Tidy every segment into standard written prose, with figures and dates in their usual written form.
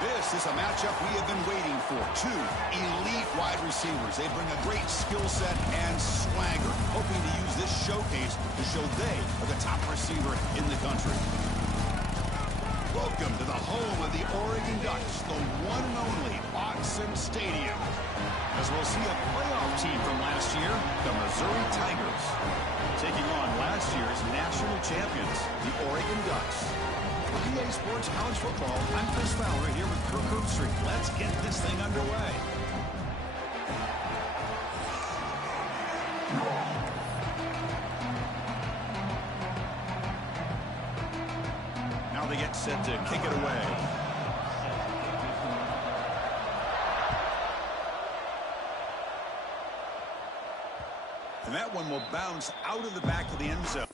This is a matchup we have been waiting for. Two elite wide receivers. They bring a great skill set and swagger, hoping to use this showcase to show they are the top receiver in the country. Welcome to the home of the Oregon Ducks, the one and only Autzen Stadium. As we'll see a playoff team from last year, the Missouri Tigers, taking on last year's national champions, the Oregon Ducks. For EA Sports College Football, I'm Chris Fowler here with Kirk Herbstreit. Let's get this thing underway. Now they get set to kick it away. And that one will bounce out of the back of the end zone.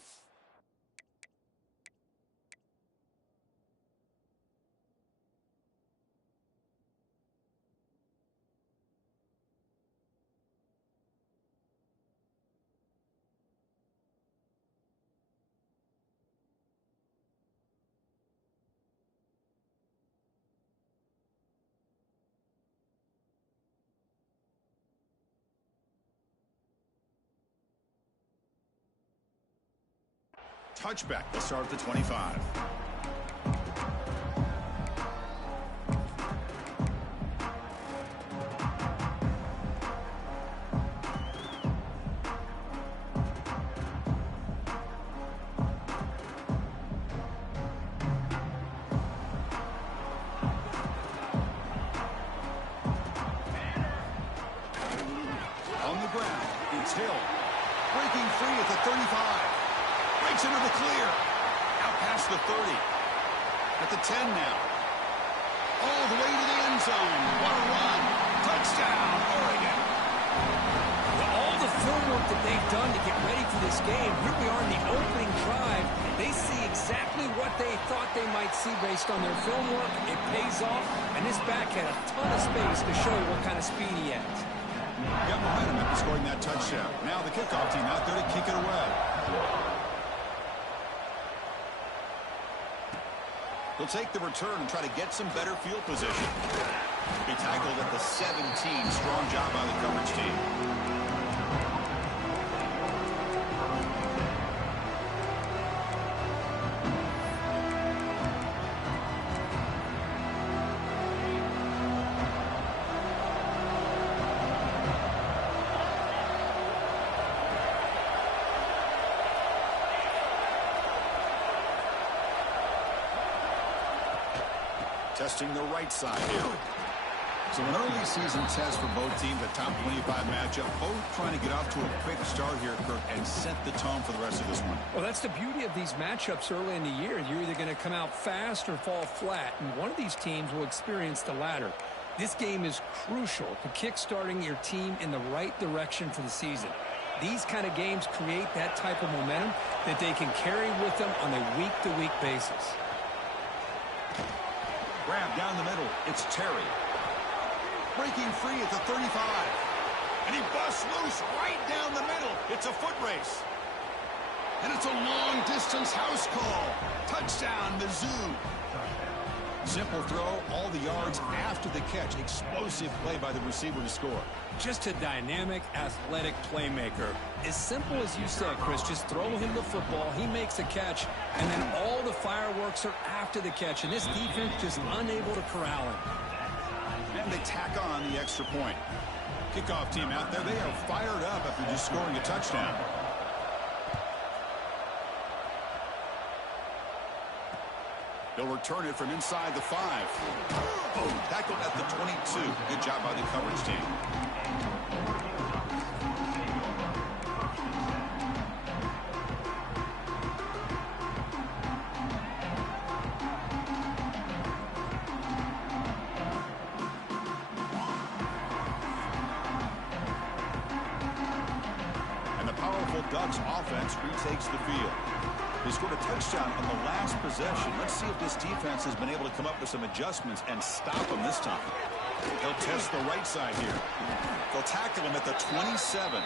Touchback to start the 25. On the ground, it's Hill. Breaking free at the 35. Breaks into the clear. Out past the 30. At the 10 now. All the way to the end zone. What a run. Touchdown, Oregon. Well, all the film work that they've done to get ready for this game, here we are in the opening drive. They see exactly what they thought they might see based on their film work. It pays off, and this back had a ton of space to show you what kind of speed he has. Got momentum after scoring that touchdown. Now the kickoff team out there to kick it away. He'll take the return and try to get some better field position. He tackled at the 17. Strong job by the coverage team. Testing the right side here. So an early season test for both teams, a top 25 matchup. Both trying to get off to a quick start here, Kirk, and set the tone for the rest of this one. Well, that's the beauty of these matchups early in the year. You're either going to come out fast or fall flat, and one of these teams will experience the latter. This game is crucial to kick-starting your team in the right direction for the season. These kind of games create that type of momentum that they can carry with them on a week-to-week basis. Grab down the middle. It's Terry. Breaking free at the 35. And he busts loose right down the middle. It's a foot race. And it's a long-distance house call. Touchdown, Mizz. Simple throw, all the yards after the catch. Explosive play by the receiver to score. Just a dynamic, athletic playmaker. As simple as you said, Chris, just throw him the football, he makes a catch, and then all the fireworks are after the catch, and this defense just unable to corral him. And they tack on the extra point. Kickoff team out there, they are fired up after just scoring a touchdown. They'll return it from inside the 5. Boom, tackled at the 22. Good job by the coverage team. And the powerful Ducks offense retakes the field. They scored a touchdown on the last possession. Let's see if this defense has been able to come up with some adjustments and stop them this time. They'll test the right side here. They'll tackle him at the 27.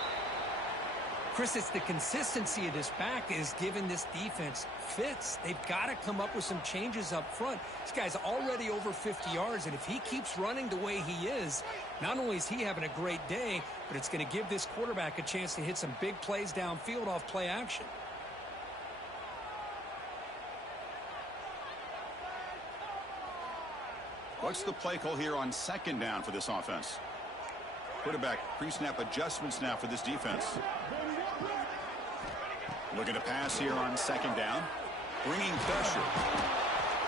Chris, it's the consistency of this back is giving this defense fits. They've got to come up with some changes up front. This guy's already over 50 yards, and if he keeps running the way he is, not only is he having a great day, but it's going to give this quarterback a chance to hit some big plays downfield off play action. What's the play call here on second down for this offense? Quarterback pre-snap adjustments now for this defense. Looking to pass here on second down. Bringing pressure.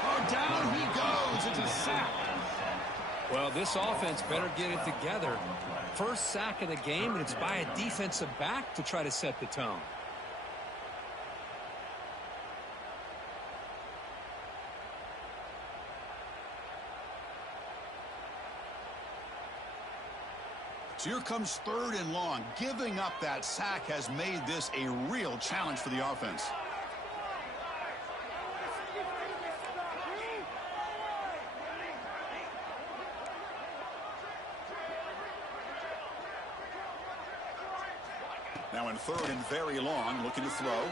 Oh, down he goes. It's a sack. Well, this offense better get it together. First sack of the game, and it's by a defensive back to try to set the tone. So here comes third and long. Giving up that sack has made this a real challenge for the offense. Now in third and very long, looking to throw.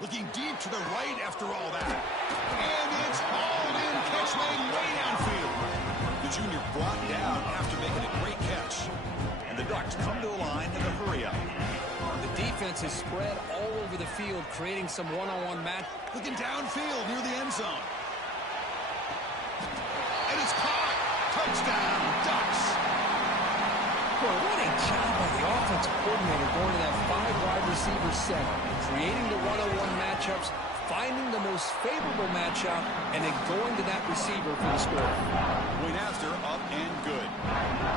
Looking deep to the right after all that. And it's hauled in. Catch made way downfield. The junior brought down after making a great catch. And the Ducks come to the line in a hurry up. The defense is spread all over the field, creating some one-on-one match. Looking downfield near the end zone. And it's caught. Touchdown, Ducks. Well, what a job by the offensive coordinator going to that 5-wide receiver set, creating the one-on-one matchups, finding the most favorable matchup, and then going to that receiver for the score. Point after, up and good.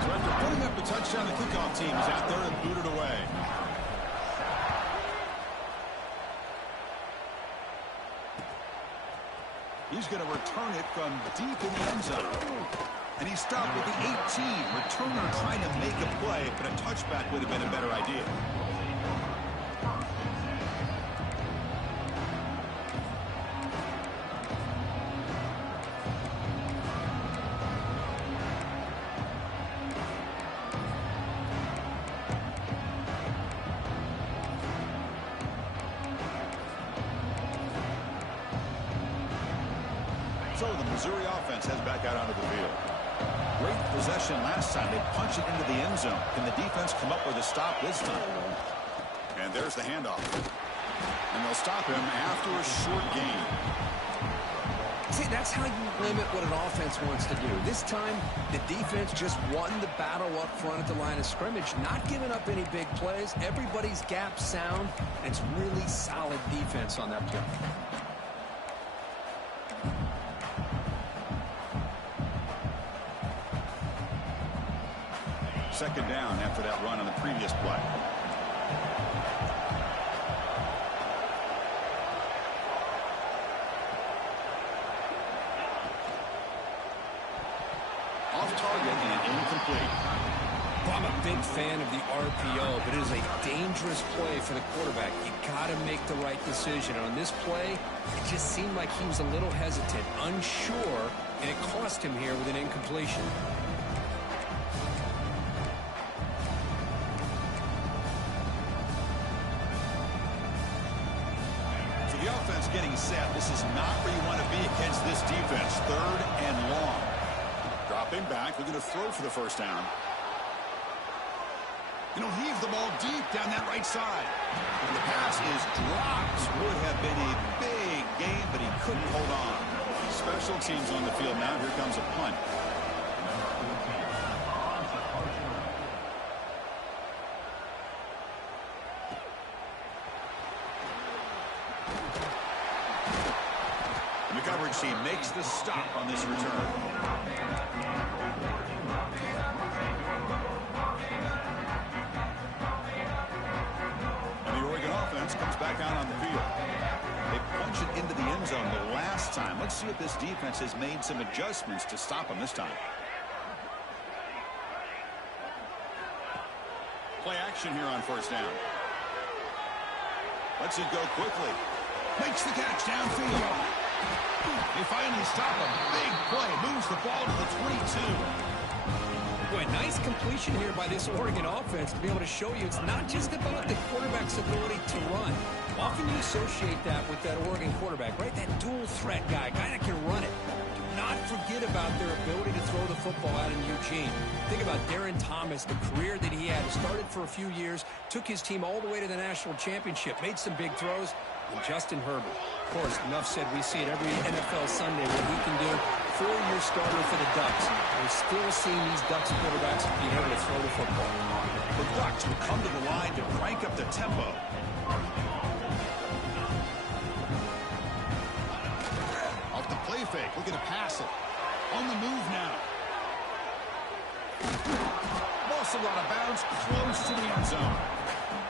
So after putting up a touchdown, the kickoff team is out there to boot it away. He's going to return it from deep in the end zone. And he stopped with the 18. Returner trying to make a play, but a touchback would have been a better idea. So the Missouri offense heads back out onto the field. Great possession last time. They punch it into the end zone. Can the defense come up with a stop this time? And there's the handoff. And they'll stop him after a short gain. See, that's how you limit what an offense wants to do. This time, the defense just won the battle up front at the line of scrimmage, not giving up any big plays. Everybody's gap sound, and it's really solid defense on that play. Second down after that run on the previous play. Off target and incomplete. Well, I'm a big fan of the RPO, but it is a dangerous play for the quarterback. You got to make the right decision. On this play, it just seemed like he was a little hesitant, unsure, and it cost him here with an incompletion. Getting set. This is not where you want to be against this defense. Third and long. Dropping back. Looking to throw for the first down. And he'll heave the ball deep down that right side. And the pass is dropped. Would have been a big gain, but he couldn't hold on. Special teams on the field now. Here comes a punt. The coverage team makes the stop on this return. And the Oregon offense comes back out on the field. They punch it into the end zone the last time. Let's see if this defense has made some adjustments to stop them this time. Play action here on first down. Lets it go quickly. Makes the catch downfield. They finally stop a big play. Moves the ball to the 22. Boy, nice completion here by this Oregon offense to be able to show you it's not just about the quarterback's ability to run. Often you associate that with that Oregon quarterback, right? That dual threat guy that can run it. Do not forget about their ability to throw the football out in Eugene. Think about Darren Thomas, the career that he had. Started for a few years, took his team all the way to the national championship, made some big throws. And Justin Herbert, of course, enough said, we see it every NFL Sunday what he can do. Four-year starter for the Ducks. We're still seeing these Ducks quarterbacks being able to throw the football. The Ducks will come to the line to crank up the tempo. Off the play fake, looking to pass it. On the move now. Ball's out of bounds, close to the end zone.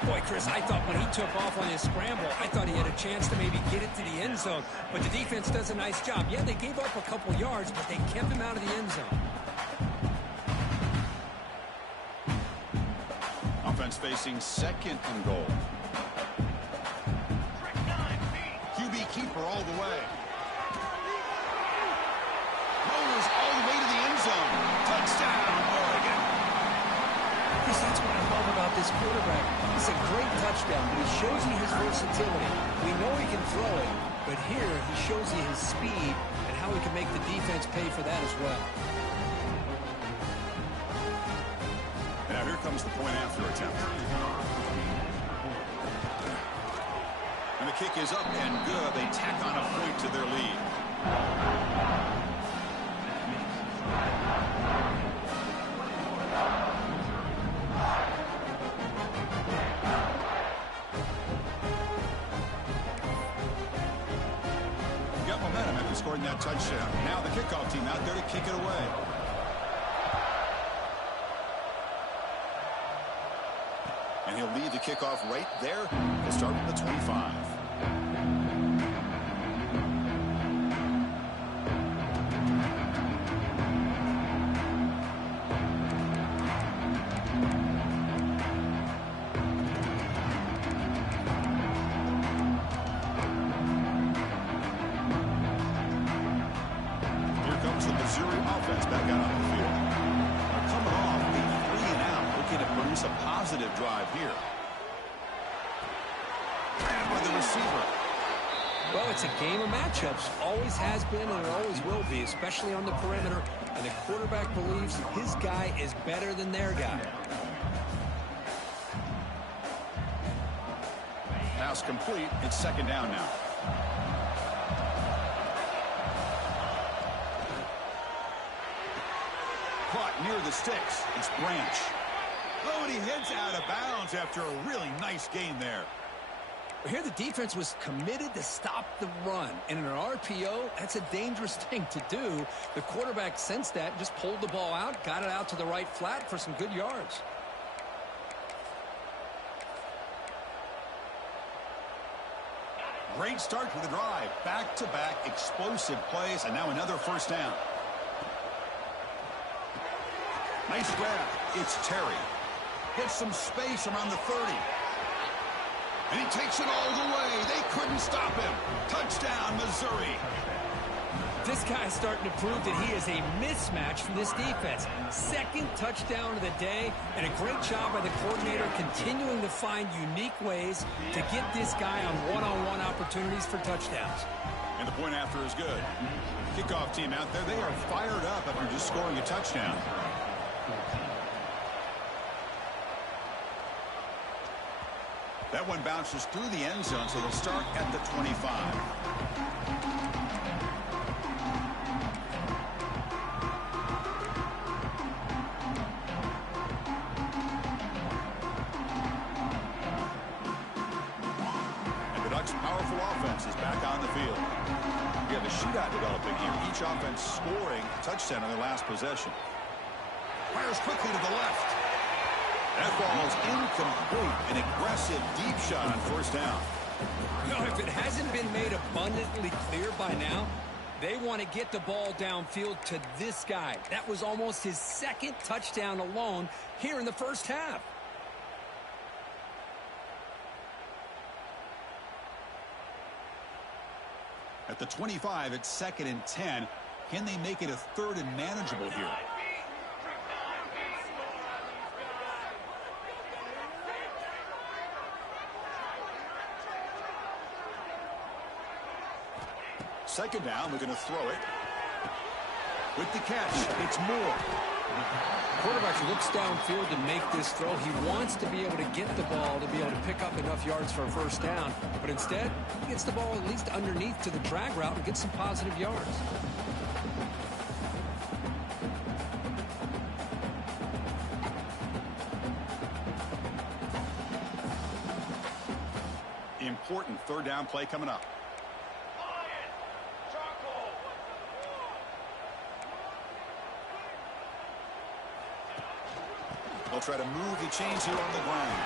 Boy, Chris, I thought when he took off on his scramble, I thought he had a chance to maybe get it to the end zone. But the defense does a nice job. Yeah, they gave up a couple yards, but they kept him out of the end zone. Offense facing second and goal. QB keeper all the way. Rollers all the way to the end zone. Touchdown, Oregon. Chris, that's what I love about this quarterback. It's a great touchdown, but he shows you his versatility. We know he can throw it, but here he shows you his speed and how he can make the defense pay for that as well. Now here comes the point after attempt. And the kick is up and good. They tack on a point to their lead. Got momentum after scoring that touchdown. Now the kickoff team out there to kick it away. And he'll lead the kickoff right there. He'll start with the 25. Here comes the Missouri offense back out on the field. They're coming off a 3-and-out, looking to produce a positive drive here. And by the receiver. Well, it's a game of matchups. Always has been and it always will be, especially on the perimeter. And the quarterback believes his guy is better than their guy. Pass complete. It's second down now. Caught near the sticks. It's Branch. Oh, and he heads out of bounds after a really nice gain there. Here the defense was committed to stop the run. And in an RPO, that's a dangerous thing to do. The quarterback sensed that, just pulled the ball out, got it out to the right flat for some good yards. Great start to the drive. Back-to-back explosive plays, and now another first down. Nice grab. It's Terry. Gets some space around the 30. And he takes it all the way. They couldn't stop him. Touchdown, Missouri. This guy's starting to prove that he is a mismatch for this defense. Second touchdown of the day, and a great job by the coordinator continuing to find unique ways to get this guy on one-on-one opportunities for touchdowns. And the point after is good. Kickoff team out there, they are fired up after just scoring a touchdown. That one bounces through the end zone, so they'll start at the 25. Powerful offense is back on the field. We have a shootout developing here. Each offense scoring a touchdown on their last possession. Fires quickly to the left. That ball is incomplete. An aggressive deep shot on first down. No, if it hasn't been made abundantly clear by now, they want to get the ball downfield to this guy. That was almost his second touchdown alone here in the first half. At the 25, it's second and 10. Can they make it a third and manageable here? second down, they're going to throw it. With the catch, it's Moore. Quarterback looks downfield to make this throw. He wants to be able to get the ball to be able to pick up enough yards for a first down. But instead, he gets the ball at least underneath to the drag route and gets some positive yards. Important third down play coming up. They'll try to move the chains here on the ground.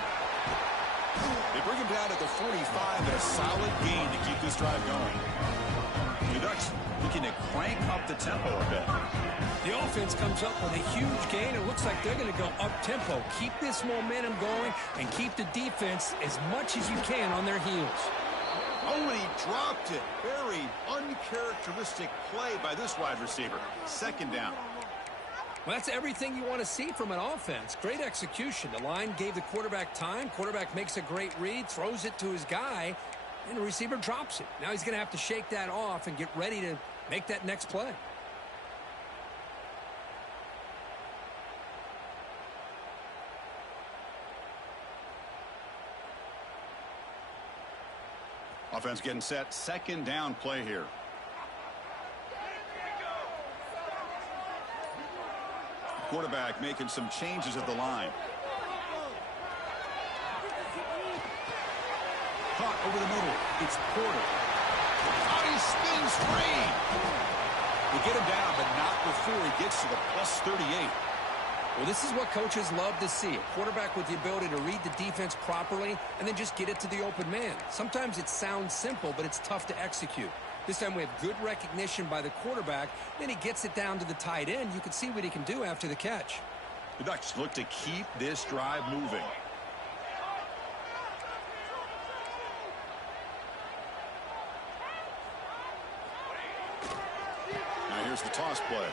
They bring him down at the 45 and a solid gain to keep this drive going. The Ducks looking to crank up the tempo a bit. The offense comes up with a huge gain. It looks like they're going to go up-tempo. Keep this momentum going and keep the defense as much as you can on their heels. Oh, and he dropped it. Very uncharacteristic play by this wide receiver. Second down. Well, that's everything you want to see from an offense. Great execution. The line gave the quarterback time. Quarterback makes a great read, throws it to his guy, and the receiver drops it. Now he's going to have to shake that off and get ready to make that next play. Offense getting set. Second down play here. Quarterback making some changes at the line. Caught over the middle. It's Porter. Oh, he spins free. They get him down, but not before he gets to the plus 38. Well, this is what coaches love to see. A quarterback with the ability to read the defense properly and then just get it to the open man. Sometimes it sounds simple, but it's tough to execute. This time we have good recognition by the quarterback. Then he gets it down to the tight end. You can see what he can do after the catch. The Ducks look to keep this drive moving. Now here's the toss play.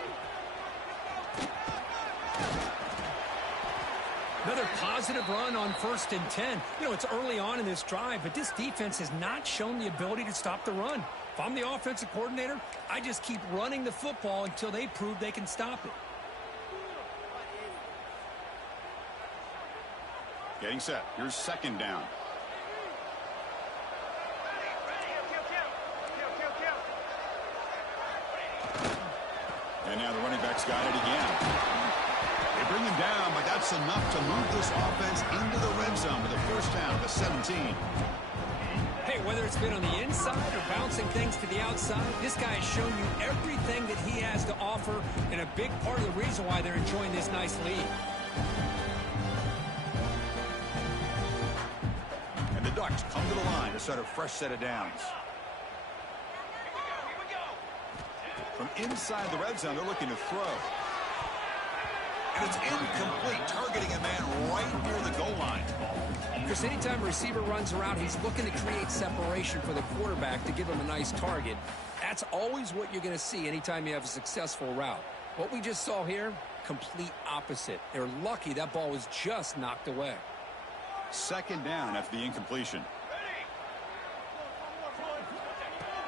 Another positive run on 1st and 10. You know, it's early on in this drive, but this defense has not shown the ability to stop the run. If I'm the offensive coordinator, I just keep running the football until they prove they can stop it. Getting set. Here's second down. And now the running back's got it again. They bring him down, but that's enough to move this offense into the red zone with a first down to 17. Hey, whether it's been on the inside or bouncing things to the outside, this guy has shown you everything that he has to offer, and a big part of the reason why they're enjoying this nice lead. And the Ducks come to the line to start a fresh set of downs. From inside the red zone, they're looking to throw. And it's incomplete, targeting a man right near the goal line. Because anytime a receiver runs around, he's looking to create separation for the quarterback to give him a nice target. That's always what you're going to see anytime you have a successful route. What we just saw here, complete opposite. They're lucky that ball was just knocked away. Second down after the incompletion.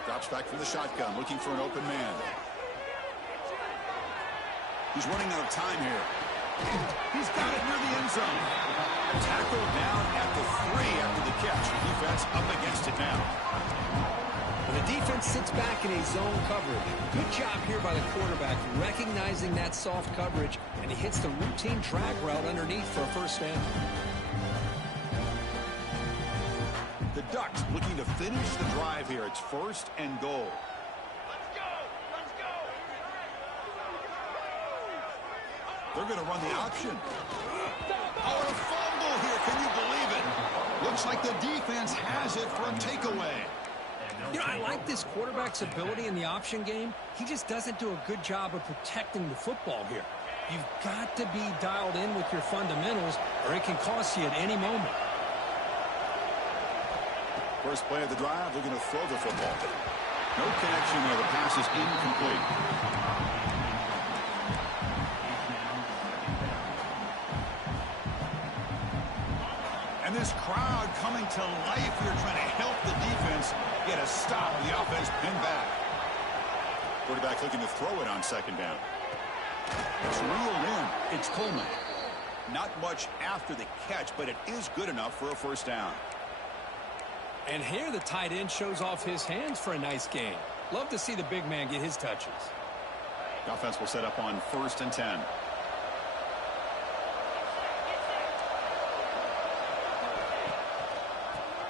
Drops back from the shotgun, looking for an open man. He's running out of time here. He's got it near the end zone. Tackled down at the 3 after the catch. Defense up against it now. And the defense sits back in a zone coverage. Good job here by the quarterback, recognizing that soft coverage, and he hits the routine drag route underneath for a first down. The Ducks looking to finish the drive here. It's 1st and goal. They're going to run the option. Oh, a fumble here. Can you believe it? Looks like the defense has it for a takeaway. You know, I like this quarterback's ability in the option game. He just doesn't do a good job of protecting the football here. You've got to be dialed in with your fundamentals, or it can cost you at any moment. First play of the drive, they're going to throw the football. No connection there. The pass is incomplete. And this crowd coming to life here, trying to help the defense get a stop. The offense pinned back. Quarterback looking to throw it on second down. It's reeled in. It's Coleman. Not much after the catch, but it is good enough for a first down. And here the tight end shows off his hands for a nice game. Love to see the big man get his touches. The offense will set up on 1st and 10.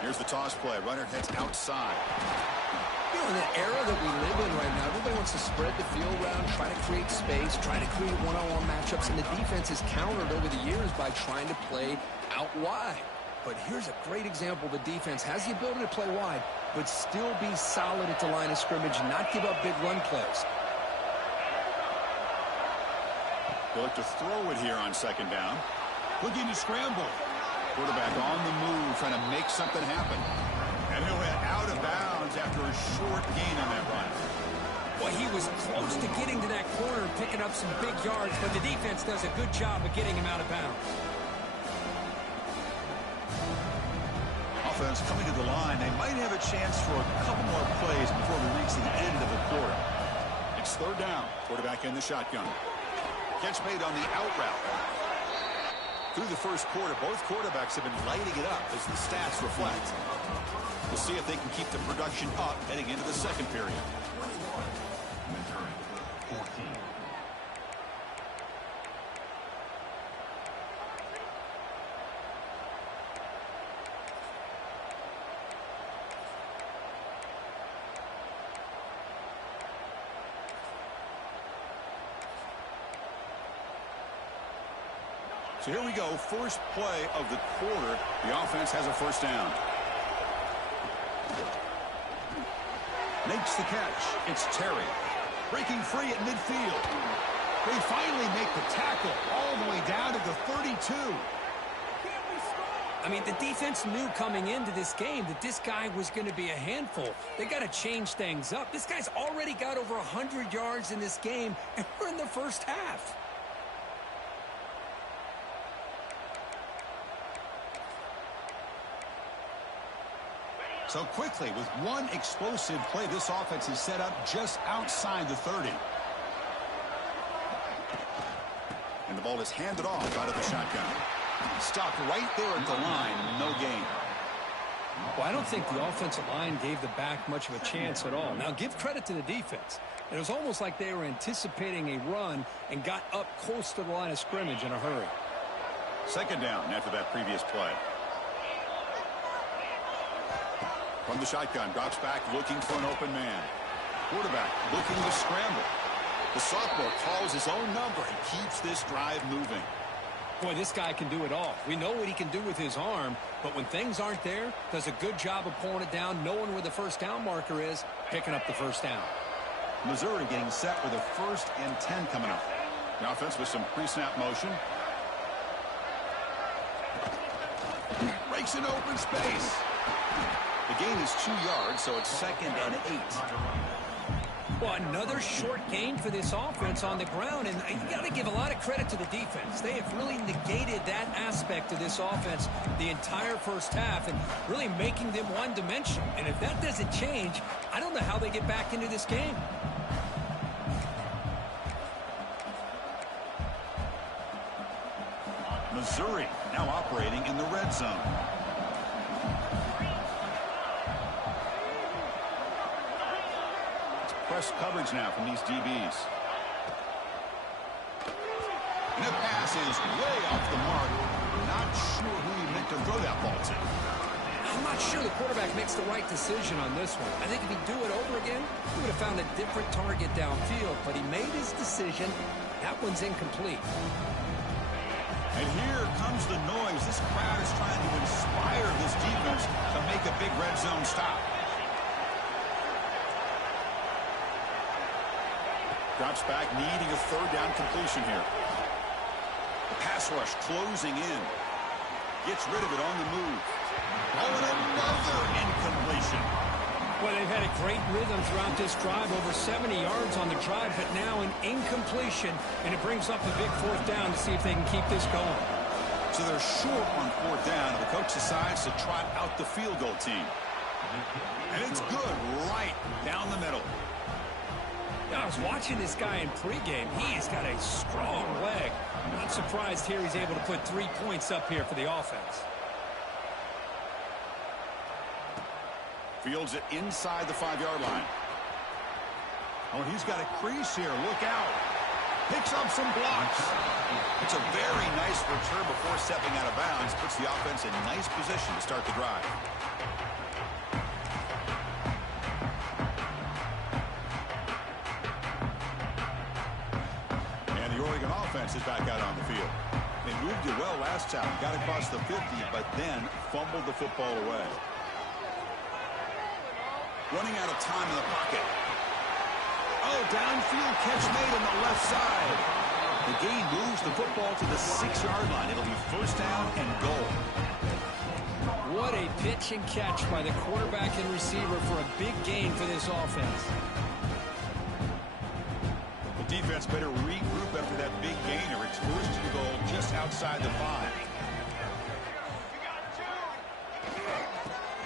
Here's the toss play. Runner heads outside. You know, in the era that we live in right now, everybody wants to spread the field around, try to create space, try to create one-on-one matchups, and the defense has countered over the years by trying to play out wide. But here's a great example. The defense has the ability to play wide, but still be solid at the line of scrimmage and not give up big run plays. They'll look to throw it here on second down. Looking to scramble. Quarterback on the move, trying to make something happen. And he'll head out of bounds after a short gain on that run. Well, he was close to getting to that corner and picking up some big yards, but the defense does a good job of getting him out of bounds. Offense coming to the line. They might have a chance for a couple more plays before we reach the end of the quarter. It's third down. Quarterback in the shotgun. Catch made on the out route. Through the first quarter, both quarterbacks have been lighting it up as the stats reflect. We'll see if they can keep the production up heading into the second period. So here we go, first play of the quarter. The offense has a first down. Makes the catch. It's Terry. Breaking free at midfield. They finally make the tackle all the way down to the 32. I mean, the defense knew coming into this game that this guy was going to be a handful. They got to change things up. This guy's already got over 100 yards in this game, and we're in the first half. So quickly, with one explosive play, this offense is set up just outside the 30. And the ball is handed off out of the shotgun. Stopped right there at the line, no gain. Well, I don't think the offensive line gave the back much of a chance at all. Now, give credit to the defense. It was almost like they were anticipating a run and got up close to the line of scrimmage in a hurry. Second down after that previous play. From the shotgun, drops back, looking for an open man. Quarterback looking to scramble. The sophomore calls his own number and keeps this drive moving. Boy, this guy can do it all. We know what he can do with his arm, but when things aren't there, does a good job of pulling it down, knowing where the first down marker is, picking up the first down. Missouri getting set with a 1st and 10 coming up. The offense with some pre-snap motion. Breaks an open space. The gain is 2 yards, so it's 2nd and 8. Well, another short gain for this offense on the ground, and you got to give a lot of credit to the defense. They have really negated that aspect of this offense the entire first half and really making them one-dimensional. And if that doesn't change, I don't know how they get back into this game. Missouri now operating in the red zone. Press coverage now from these DBs. And the pass is way off the mark. Not sure who he meant to throw that ball to. I'm not sure the quarterback makes the right decision on this one. I think if he'd do it over again, he would have found a different target downfield, but he made his decision. That one's incomplete. And here comes the noise. This crowd is trying to inspire this defense to make a big red zone stop. Drops back, needing a 3rd down completion here. The pass rush closing in. Gets rid of it on the move. Oh, and another incompletion. Well, they've had a great rhythm throughout this drive, over 70 yards on the drive, but now an incompletion, and it brings up the big 4th down to see if they can keep this going. So they're short on 4th down, and the coach decides to trot out the field goal team. And it's good right down the middle. was watching this guy in pregame. He's got a strong leg. Not surprised here he's able to put 3 points up here for the offense. Fields it inside the 5-yard line. Oh, he's got a crease here. Look out. Picks up some blocks. It's a very nice return before stepping out of bounds. Puts the offense in nice position to start the drive. And the Oregon offense is back out on the field. They moved you well last time. Got across the 50, but then fumbled the football away. Running out of time in the pocket. Oh, downfield catch made on the left side. The gain moves the football to the 6-yard line. It'll be first down and goal. What a pitch and catch by the quarterback and receiver for a big gain for this offense. The defense better regroup after that big gainer. It's first and goal just outside the 5.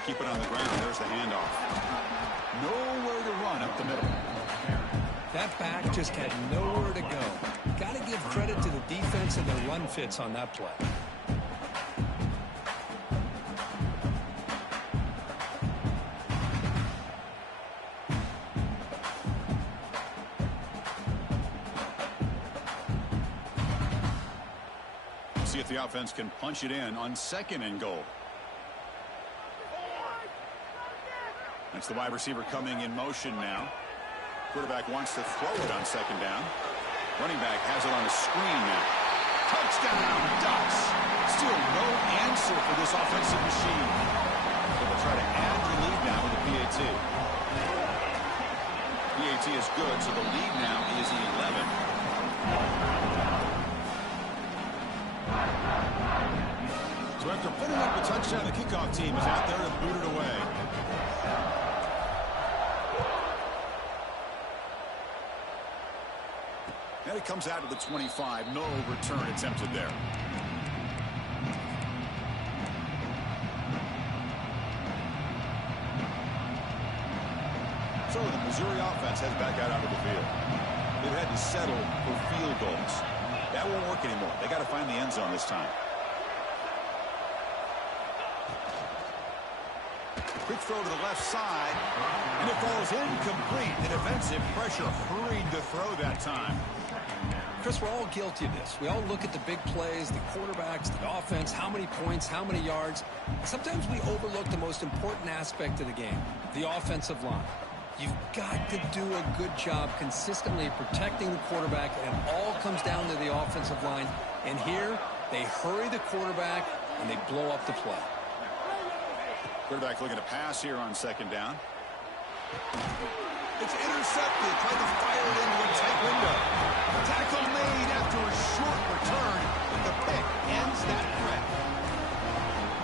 Keep it on the ground. There's the handoff. Nowhere to run up the middle. That back just had nowhere to go. Got to give credit to the defense and their run fits on that play. See if the offense can punch it in on 2nd and goal. That's the wide receiver coming in motion now. Quarterback wants to throw it on 2nd down. Running back has it on a screen now. Touchdown, Ducks. Still no answer for this offensive machine. So they'll try to add the lead now with the PAT. PAT is good, so the lead now is 11. So after putting up a touchdown, the kickoff team is out there to boot it away. And it comes out to the 25. No return attempted there. So the Missouri offense heads back out onto the field. They've had to settle for field goals. That won't work anymore. They got to find the end zone this time. Quick throw to the left side, and it falls incomplete. The defensive pressure hurried to throw that time. Chris, we're all guilty of this. We all look at the big plays, the quarterbacks, the offense, how many points, how many yards. Sometimes we overlook the most important aspect of the game, the offensive line. You've got to do a good job consistently protecting the quarterback, and it all comes down to the offensive line. And here, they hurry the quarterback, and they blow up the play. Quarterback looking to pass here on 2nd down. It's intercepted. Tried to fire it into a tight window. Tackle made after a short return, but the pick ends that threat.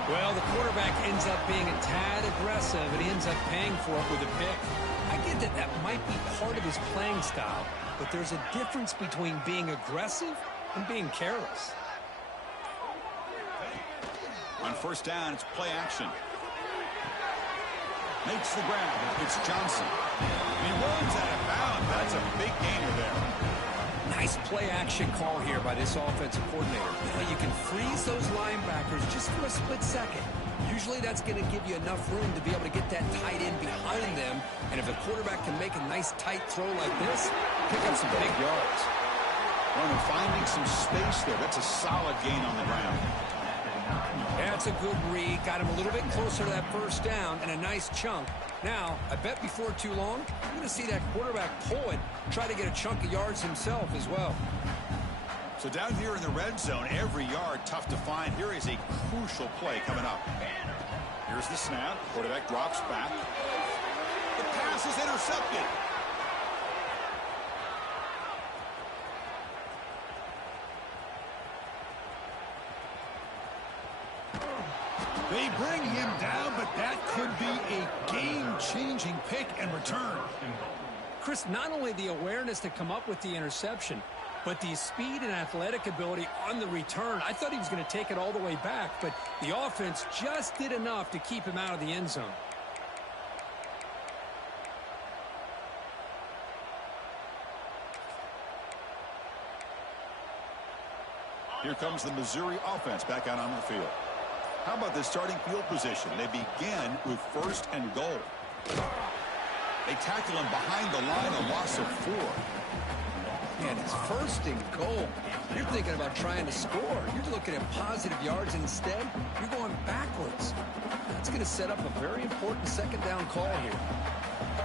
Well, the quarterback ends up being a tad aggressive, and he ends up paying for it with a pick. I get that that might be part of his playing style, but there's a difference between being aggressive and being careless. On 1st down, it's play action. Makes the grab. It's Johnson. He runs out of bounds. That's a big gainer there. Nice play action call here by this offensive coordinator. Now you can freeze those linebackers just for a split second. Usually that's going to give you enough room to be able to get that tight end behind them. And if the quarterback can make a nice tight throw like this, pick up some big yards. Well, they're finding some space there. That's a solid gain on the ground. That's a good read. Got him a little bit closer to that 1st down and a nice chunk. Now, I bet before too long, you're going to see that quarterback pull it, try to get a chunk of yards himself as well. So down here in the red zone, every yard tough to find. Here is a crucial play coming up. Here's the snap. Quarterback drops back. The pass is intercepted. They bring him down, but that could be a game-changing pick and return. Chris, not only the awareness to come up with the interception, but the speed and athletic ability on the return. I thought he was going to take it all the way back, but the offense just did enough to keep him out of the end zone. Here comes the Missouri offense back out onto the field. How about the starting field position? They begin with 1st and goal. They tackle him behind the line, a loss of 4. Man, it's 1st and goal. You're thinking about trying to score. You're looking at positive yards, and instead, you're going backwards. That's going to set up a very important 2nd down call here.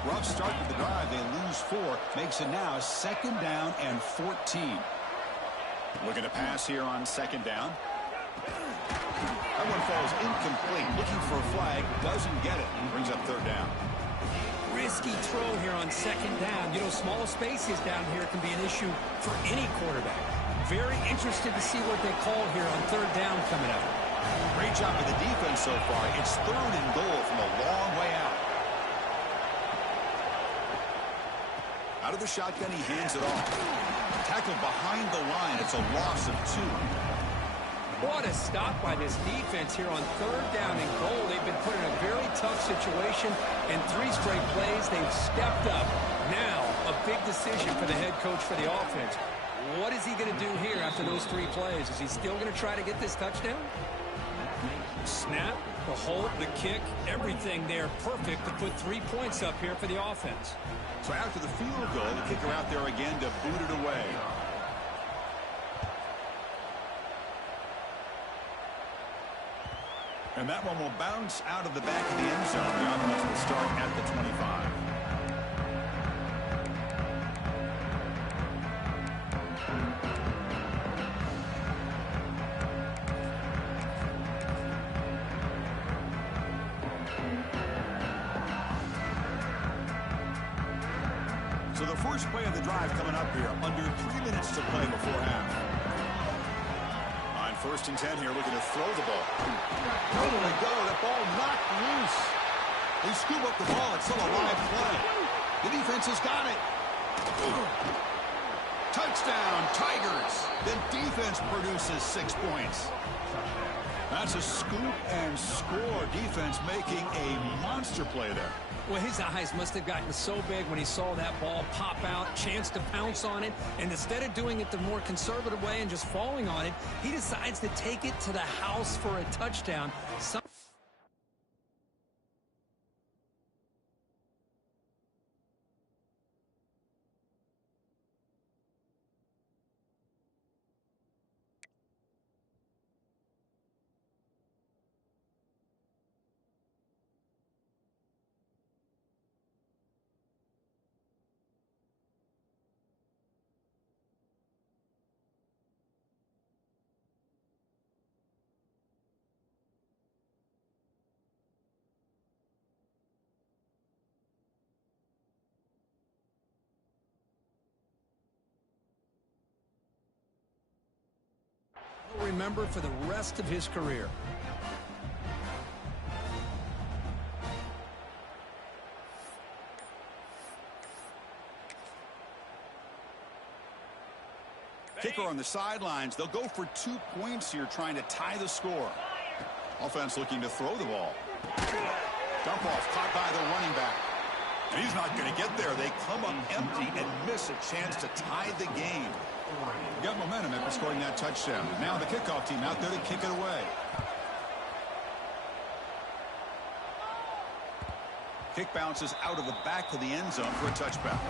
Rough start to the drive. They lose 4. Makes it now 2nd down and 14. Looking to pass here on 2nd down. That one falls incomplete. Looking for a flag. Doesn't get it. Brings up 3rd down. Risky throw here on 2nd down. You know, small spaces down here can be an issue for any quarterback. Very interested to see what they call here on 3rd down coming up. Great job of the defense so far. It's 3rd and goal from a long way out. Out of the shotgun, he hands it off. Tackled behind the line. It's a loss of 2. What a stop by this defense here on 3rd down and goal. They've been put in a very tough situation, and 3 straight plays, they've stepped up. Now, a big decision for the head coach for the offense. What is he going to do here after those 3 plays? Is he still going to try to get this touchdown? Snap, the hold, the kick, everything there perfect to put 3 points up here for the offense. So after the field goal, the kicker out there again to boot it away. And that one will bounce out of the back of the end zone. The offense will start at the 25. So the first play of the drive coming up here. Under 3 minutes to play before half. 1st and 10 here, looking to throw the ball. Where do they go? That ball knocked loose. They scoop up the ball. It's still a live play. The defense has got it. Touchdown, Tigers. The defense produces 6 points. That's a scoop and score. Defense making a monster play there. Well, his eyes must have gotten so big when he saw that ball pop out, chance to pounce on it, and instead of doing it the more conservative way and just falling on it, he decides to take it to the house for a touchdown. Remember for the rest of his career. Kicker on the sidelines. They'll go for 2 points here, trying to tie the score. Offense looking to throw the ball. Dump off caught by the running back. And he's not going to get there. They come up empty and miss a chance to tie the game. Got momentum after scoring that touchdown. Now the kickoff team out there to kick it away. Kick bounces out of the back of the end zone for a touchback.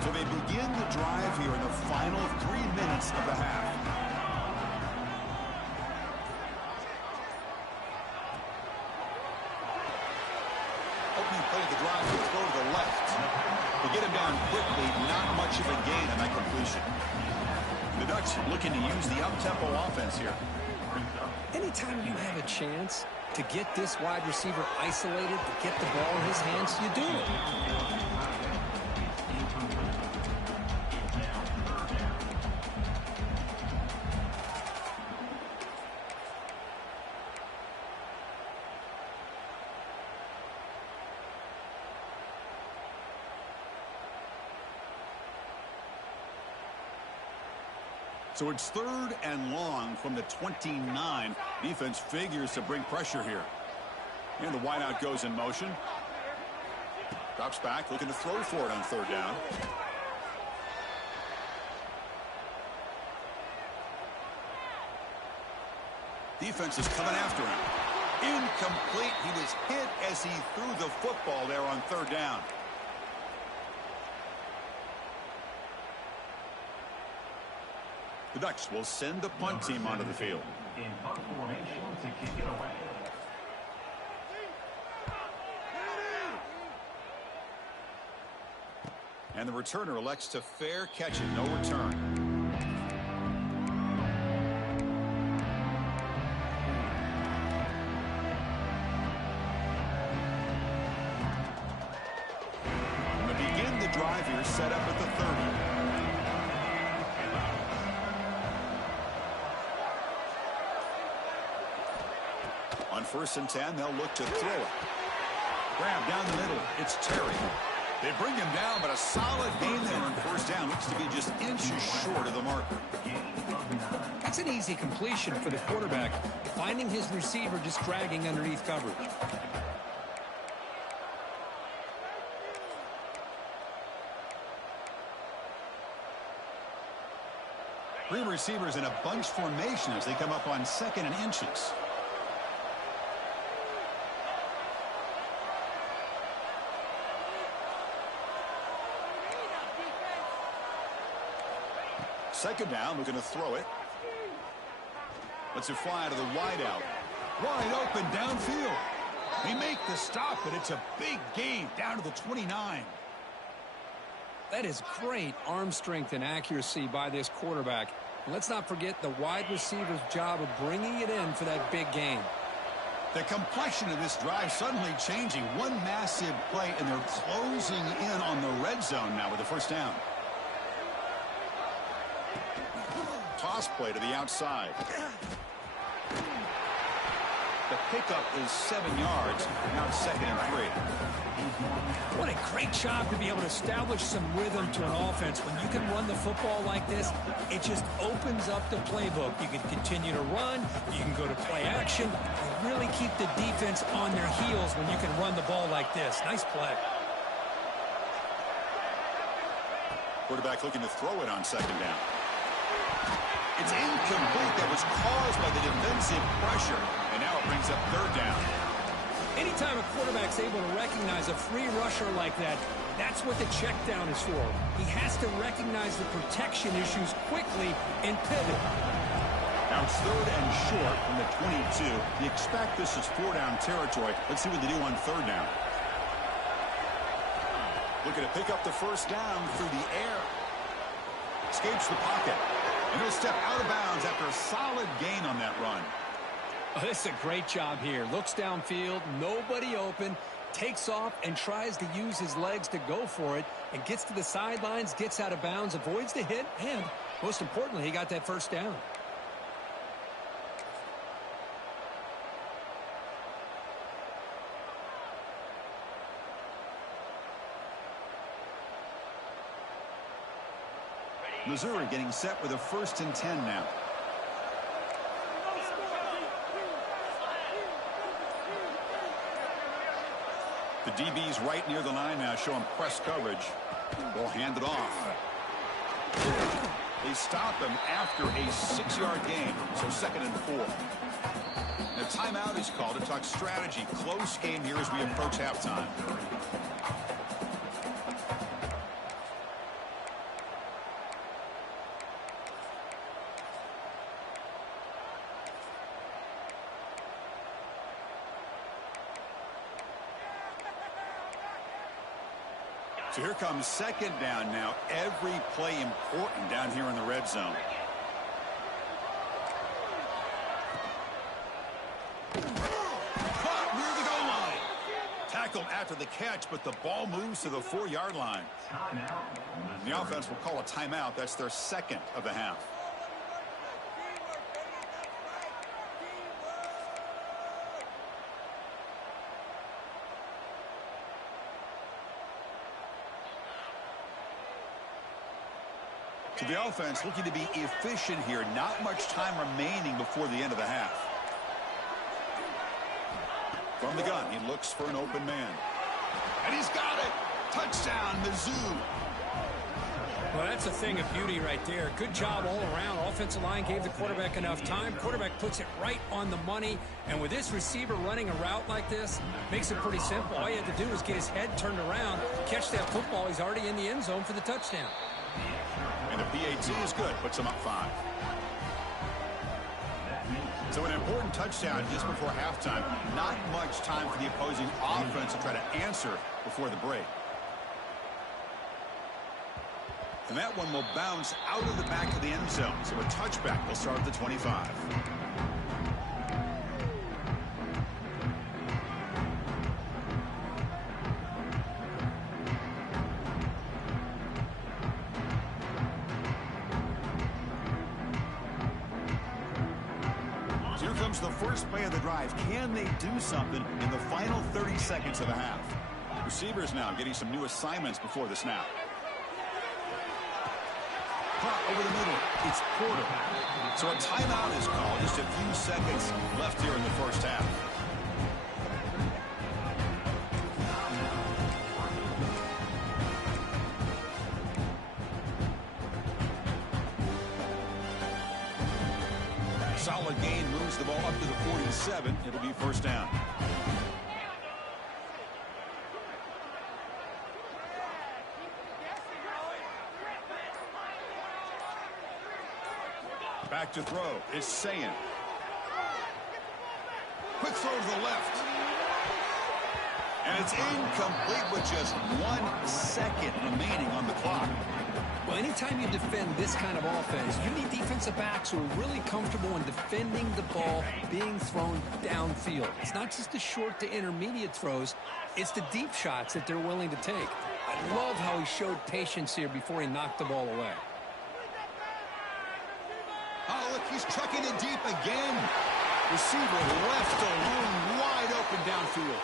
So they begin the drive here in the final 3 minutes of the half. Opening play of the drive, he'll throw to the left. They get him down quickly, not much of a gain on that completion. The Ducks looking to use the up-tempo offense here. Anytime you have a chance to get this wide receiver isolated, to get the ball in his hands, you do it. So it's 3rd and long from the 29. Defense figures to bring pressure here. And the wideout goes in motion. Drops back, looking to throw for it on 3rd down. Defense is coming after him. Incomplete. He was hit as he threw the football there on 3rd down. The Ducks will send the punt team onto the field. In punt formation to kick it away. And the returner elects to fair catch it. No return. And to begin the drive here, set up at the 30. On 1st and 10, they'll look to throw it. Grab down the middle. It's Terry. They bring him down, but a solid gain there on 1st down. Looks to be just inches short of the marker. That's an easy completion for the quarterback, finding his receiver just dragging underneath coverage. Three receivers in a bunch formation as they come up on 2nd and inches. Second down, looking to throw it. Lets it fly to the wideout. Wide open downfield. They make the stop, but it's a big gain down to the 29. That is great arm strength and accuracy by this quarterback. And let's not forget the wide receiver's job of bringing it in for that big gain. The complexion of this drive suddenly changing. One massive play, and they're closing in on the red zone now with the 1st down. Toss play to the outside. The pickup is 7 yards. Now it's 2nd and 3. What a great job to be able to establish some rhythm to an offense. When you can run the football like this, it just opens up the playbook. You can continue to run. You can go to play action. You really keep the defense on their heels when you can run the ball like this. Nice play. Quarterback looking to throw it on 2nd down. It's incomplete. That was caused by the defensive pressure. And now it brings up 3rd down. Anytime a quarterback's able to recognize a free rusher like that, that's what the check down is for. He has to recognize the protection issues quickly and pivot. Now it's 3rd and short from the 22. You expect this is 4-down territory. Let's see what they do on 3rd down. Looking to pick up the 1st down through the air. Escapes the pocket. And he'll step out of bounds after a solid gain on that run. Oh, this is a great job here. Looks downfield, nobody open, takes off and tries to use his legs to go for it, and gets to the sidelines, gets out of bounds, avoids the hit, and most importantly, he got that 1st down. Missouri getting set with a 1st and 10 now. The DB's right near the line now, showing press coverage. Will hand it off. They stop him after a 6-yard gain, so 2nd and 4. The timeout is called to talk strategy. Close game here as we approach halftime. So here comes 2nd down now. Every play important down here in the red zone. Caught near the goal line. Tackled after the catch, but the ball moves to the 4-yard line. The offense will call a timeout. That's their 2nd of the half. So the offense looking to be efficient here. Not much time remaining before the end of the half. From the gun, he looks for an open man. And he's got it. Touchdown, Mizz. Well, that's a thing of beauty right there. Good job all around. Offensive line gave the quarterback enough time. Quarterback puts it right on the money. And with this receiver running a route like this, makes it pretty simple. All you had to do was get his head turned around, catch that football. He's already in the end zone for the touchdown. And the PAT is good. Puts him up 5. So an important touchdown just before halftime. Not much time for the opposing offense to try to answer before the break. And that one will bounce out of the back of the end zone. So a touchback will start at the 25. Here comes the first play of the drive. Can they do something in the final 30 seconds of the half? Receivers now getting some new assignments before the snap. Over the middle, it's Porter. So a timeout is called. Just a few seconds left here in the first half. Solid gain, moves the ball up to the 47. It'll be first down. Back to throw is Sayin. Quick throw to the left. And it's incomplete with just 1 second remaining on the clock. Well, anytime you defend this kind of offense, you need defensive backs who are really comfortable in defending the ball being thrown downfield. It's not just the short to intermediate throws, it's the deep shots that they're willing to take. I love how he showed patience here before he knocked the ball away. Oh, look, he's trucking it deep again. Receiver left alone, wide open downfield.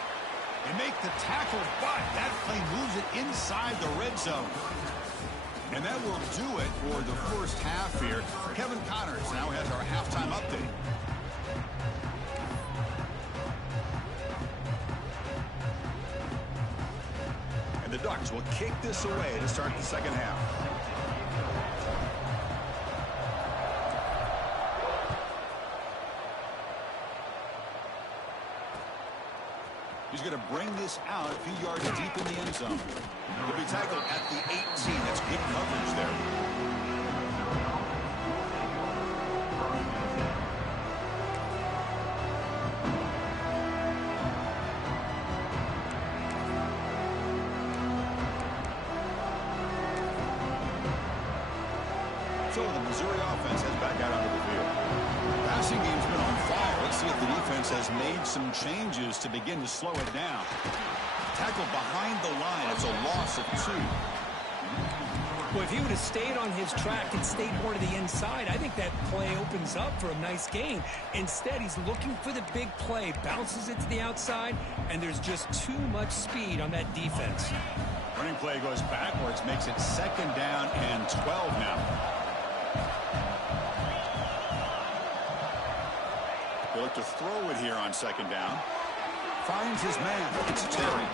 They make the tackle, but that play moves it inside the red zone. And that will do it for the first half here. Kevin Connors now has our halftime update. And the Ducks will kick this away to start the second half. He's going to bring this out a few yards deep in the end zone. He'll be tackled at the 18. That's good coverage there. So the Missouri offense heads back out onto the field. Passing game's been on fire. Let's see if the defense has made some changes to begin to slow it down. Tackle behind the line. It's a loss of 2. Well, if he would have stayed on his track and stayed more to the inside, I think that play opens up for a nice gain. Instead, he's looking for the big play, bounces it to the outside, and there's just too much speed on that defense. Running play goes backwards, makes it second down and 12 now. They look to throw it here on second down. Finds his man. It's Terry.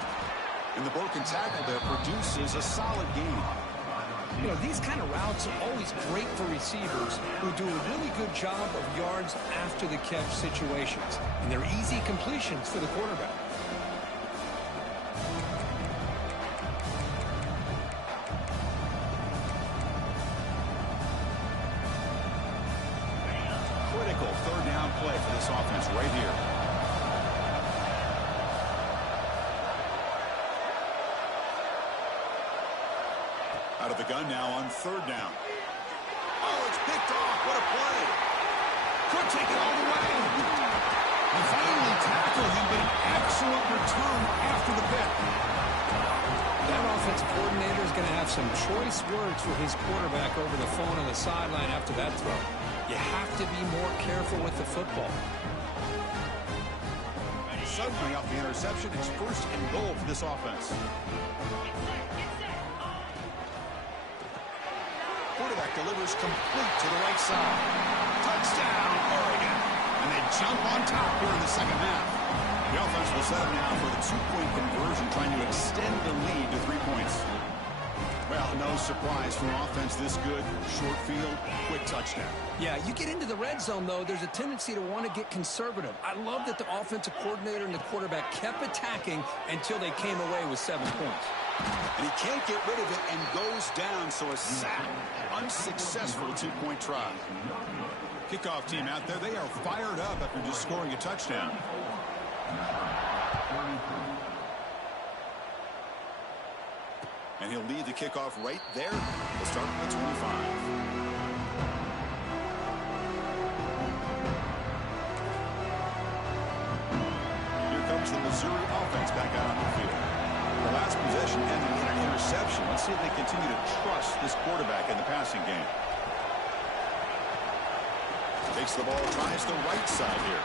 And the broken tackle there produces a solid gain. You know, these kind of routes are always great for receivers who do a really good job of yards after the catch situations. And they're easy completions for the quarterback. Critical third down play for this offense right here. Out of the gun now on third down. Oh, it's picked off. What a play. Could take it all the way. They finally tackle him, but an excellent return after the pick. That offensive coordinator is going to have some choice words for his quarterback over the phone on the sideline after that throw. You have to be more careful with the football. Suddenly off the interception, it's first and goal for this offense. quarterback delivers complete to the right side. Touchdown, Oregon. And they jump on top here in the second half. The offense will set up now for the two-point conversion, trying to extend the lead to 3 points. Well, no surprise from offense this good. Short field, quick touchdown. Yeah, you get into the red zone, though, there's a tendency to want to get conservative. I love that the offensive coordinator and the quarterback kept attacking until they came away with 7 points. And he can't get rid of it and goes down, so a sack. Unsuccessful two-point try. Kickoff team out there, they are fired up after just scoring a touchdown. And he'll lead the kickoff right there. We'll start at the 25. Here comes the Missouri offense back out on the field. The last possession ending in an interception. Let's see if they continue to trust this quarterback in the passing game. Takes the ball, tries the right side here.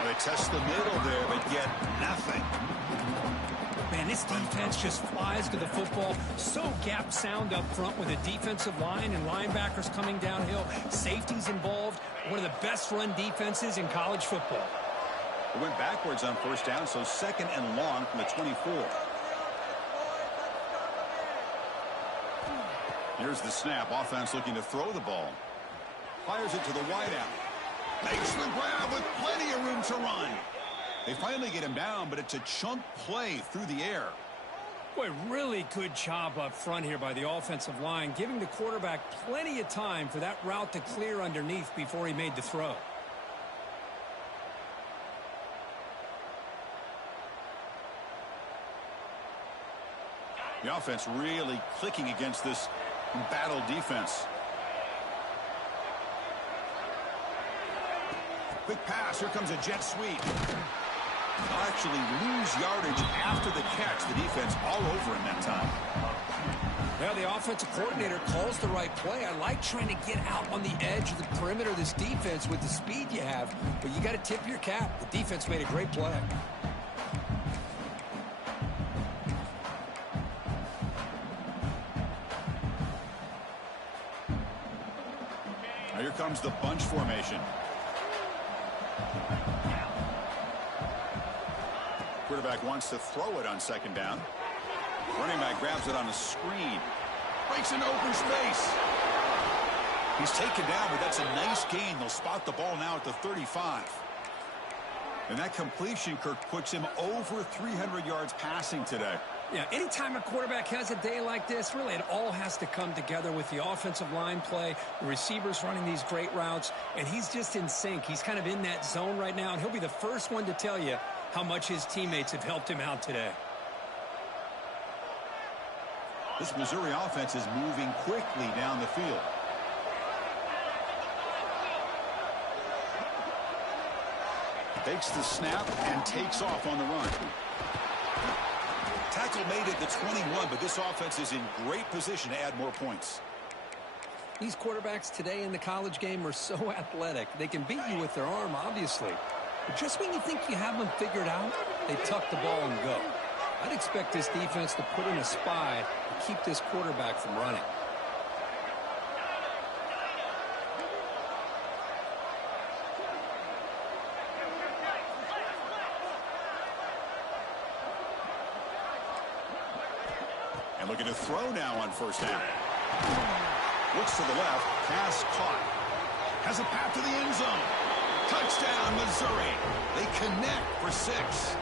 Well, they test the middle there, but get nothing. Man, this defense just flies to the football. So gap sound up front with a defensive line and linebackers coming downhill. Safeties involved. One of the best run defenses in college football. It went backwards on first down, so second and long from the 24. Here's the snap. Offense looking to throw the ball. Fires it to the wideout. Makes the grab with plenty of room to run. They finally get him down, but it's a chunk play through the air. Boy, really good job up front here by the offensive line, giving the quarterback plenty of time for that route to clear underneath before he made the throw. The offense really clicking against this battle defense. Quick pass. Here comes a jet sweep. They'll actually lose yardage after the catch. The defense all over him that time. Well, the offensive coordinator calls the right play. I like trying to get out on the edge of the perimeter of this defense with the speed you have, but you got to tip your cap. The defense made a great play. Now here comes the bunch formation. Quarterback wants to throw it on second down. Running back grabs it on a screen. Breaks into open space. He's taken down, but that's a nice gain. They'll spot the ball now at the 35. And that completion, Kirk, puts him over 300 yards passing today. Yeah, anytime a quarterback has a day like this, really it all has to come together with the offensive line play, the receivers running these great routes, and he's just in sync. He's kind of in that zone right now, and he'll be the first one to tell you how much his teammates have helped him out today. This Missouri offense is moving quickly down the field. Takes the snap and takes off on the run. Tackle made it to 21, but this offense is in great position to add more points. These quarterbacks today in the college game are so athletic. They can beat you with their arm, obviously. But just when you think you have them figured out, they tuck the ball and go. I'd expect this defense to put in a spy to keep this quarterback from running. And looking to throw now on first down. Looks to the left. Pass caught. Has a path to the end zone. Touchdown, Missouri. They connect for 6.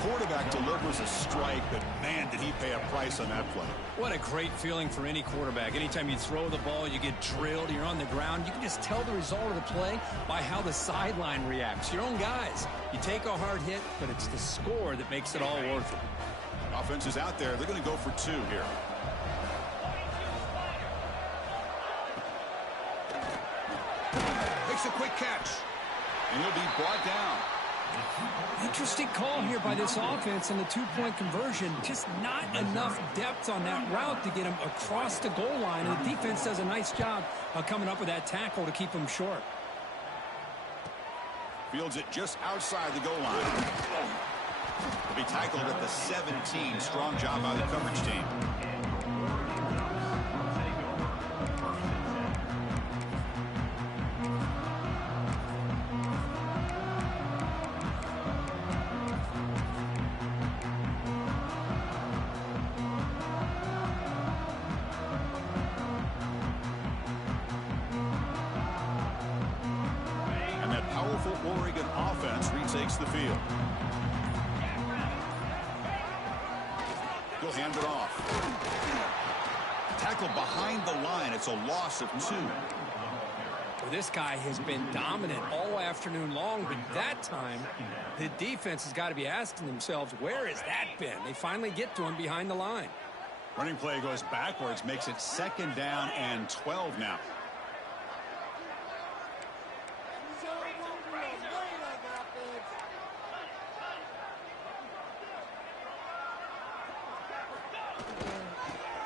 Quarterback delivers a strike, but man, did he pay a price on that play. What a great feeling for any quarterback. Anytime you throw the ball, you get drilled, you're on the ground. You can just tell the result of the play by how the sideline reacts. Your own guys. You take a hard hit, but it's the score that makes it all worth it. Offense is out there. They're going to go for 2 here. Makes a quick catch. And he'll be brought down. Interesting call here by this offense in the two-point conversion. Just not enough depth on that route to get him across the goal line. And the defense does a nice job of coming up with that tackle to keep him short. Fields it just outside the goal line. Will be tackled at the 17. Strong job by the coverage team. Oregon offense retakes the field. He'll hand it off. Tackle behind the line. It's a loss of 2. Well, this guy has been dominant all afternoon long, but that time the defense has got to be asking themselves, where has that been? They finally get to him behind the line. Running play goes backwards, makes it 2nd down and 12 now.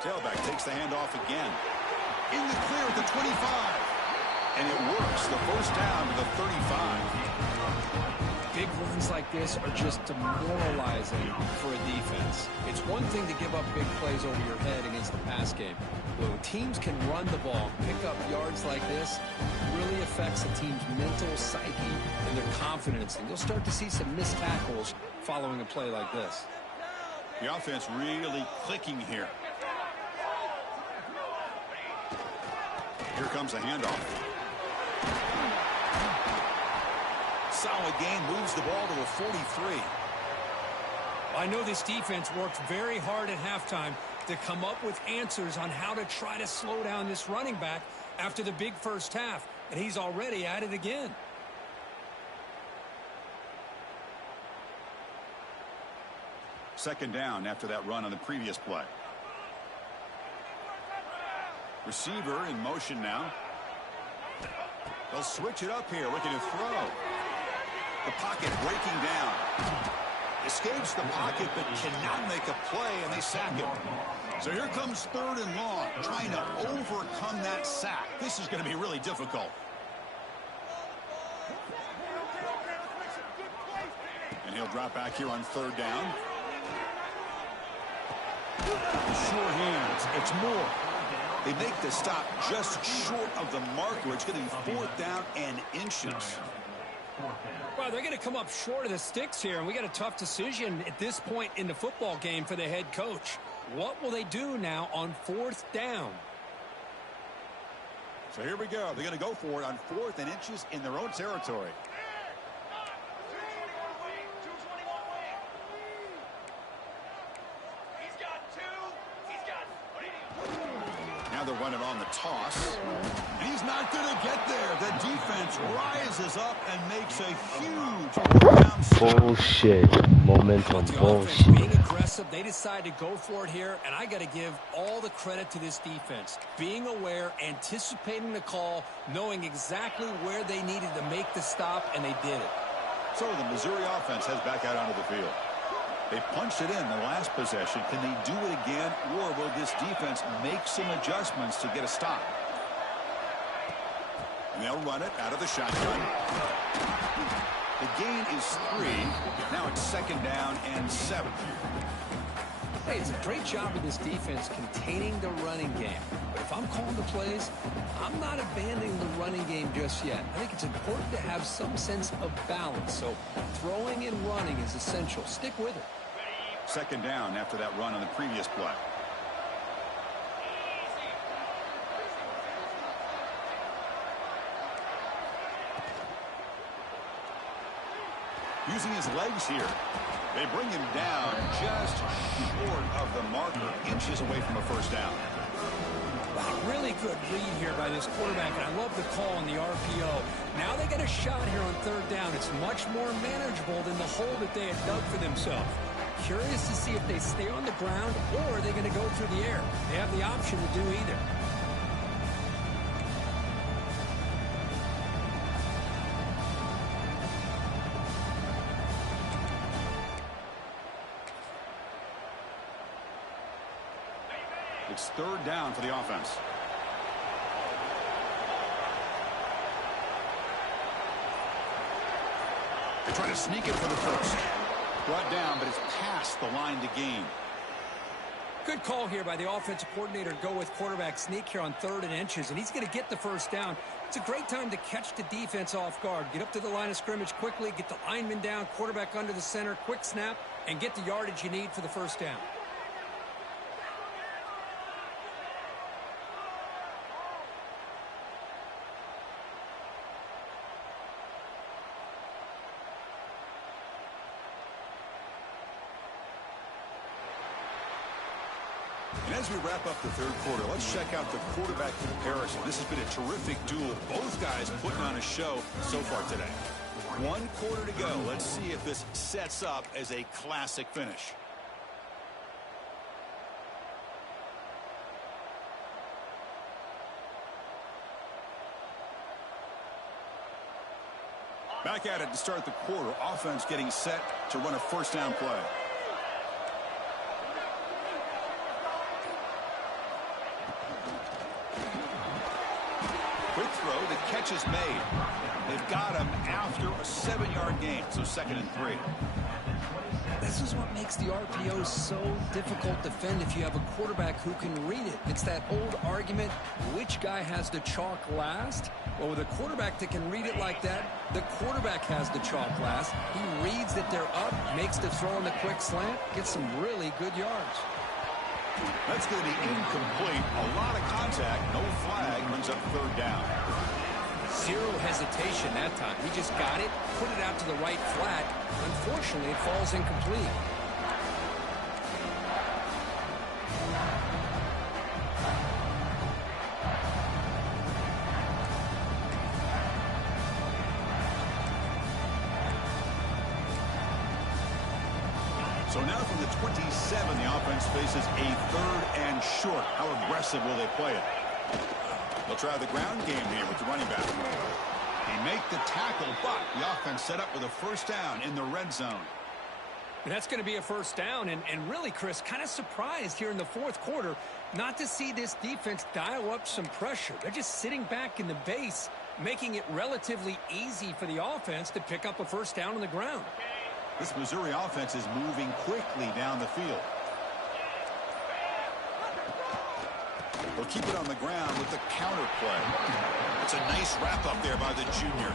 Tailback takes the handoff again. In the clear at the 25. And it works. The first down to the 35. Big runs like this are just demoralizing for a defense. It's one thing to give up big plays over your head against the pass game. But when teams can run the ball, pick up yards like this, it really affects a team's mental psyche and their confidence. And you'll start to see some missed tackles following a play like this. The offense really clicking here. Here comes a handoff. Solid gain, moves the ball to a 43. I know this defense worked very hard at halftime to come up with answers on how to try to slow down this running back after the big first half, and he's already at it again. Second down after that run on the previous play. Receiver in motion now. They'll switch it up here, looking to throw. The pocket breaking down. Escapes the pocket, but cannot make a play, and they sack him. So here comes 3rd and long, trying to overcome that sack. This is going to be really difficult. And he'll drop back here on 3rd down. Sure hands. It's more. They make the stop just short of the marker. It's going to be 4th down and inches. Well, they're going to come up short of the sticks here, and we got a tough decision at this point in the football game for the head coach. What will they do now on 4th down? So here we go. They're going to go for it on 4th and inches in their own territory. They're running on the toss. And he's not going to get there. The defense rises up and makes a huge bullshit. Momentum bullshit. Being aggressive, they decide to go for it here, and I got to give all the credit to this defense. Being aware, anticipating the call, knowing exactly where they needed to make the stop, and they did it. So the Missouri offense heads back out onto the field. They punched it in the last possession. Can they do it again, or will this defense make some adjustments to get a stop? And they'll run it out of the shotgun. The gain is 3. Now it's 2nd down and 7. Hey, it's a great job of this defense containing the running game. But if I'm calling the plays, I'm not abandoning the running game just yet. I think it's important to have some sense of balance. So throwing and running is essential. Stick with it. 2nd down after that run on the previous play. Using his legs here. They bring him down just short of the marker, inches away from a 1st down. Really good read here by this quarterback, and I love the call on the RPO. Now they get a shot here on 3rd down. It's much more manageable than the hole that they had dug for themselves. Curious to see if they stay on the ground or are they going to go through the air. They have the option to do either. It's 3rd down for the offense. They try to sneak it for the first. Brought down, but it's past the line to gain. Good call here by the offensive coordinator to go with quarterback sneak here on 3rd and inches, and he's going to get the 1st down. It's a great time to catch the defense off guard. Get up to the line of scrimmage quickly, get the lineman down, quarterback under the center, quick snap, and get the yardage you need for the 1st down. And as we wrap up the third quarter, let's check out the quarterback comparison. This has been a terrific duel. Both guys putting on a show so far today. 1 quarter to go. Let's see if this sets up as a classic finish. Back at it to start the quarter. Offense getting set to run a first down play. Quick throw. The catch is made. They've got him after a 7-yard gain, so 2nd and 3. This is what makes the RPO so difficult to defend if you have a quarterback who can read it. It's that old argument, which guy has the chalk last? Well, with a quarterback that can read it like that, the quarterback has the chalk last. He reads that they're up, makes the throw in the quick slant, gets some really good yards. That's going to be incomplete. A lot of contact. No flag. Brings up 3rd down. Zero hesitation that time. He just got it, put it out to the right flat. Unfortunately, it falls incomplete. So now from the 27, the offense faces a 3rd and short. How aggressive will they play it? They'll try the ground game here with the running back. They make the tackle, but the offense set up with a first down in the red zone. And that's going to be a first down. And really, Chris, kind of surprised here in the 4th quarter not to see this defense dial up some pressure. They're just sitting back in the base, making it relatively easy for the offense to pick up a first down on the ground. This Missouri offense is moving quickly down the field. They'll keep it on the ground with the counter play. It's a nice wrap up there by the junior.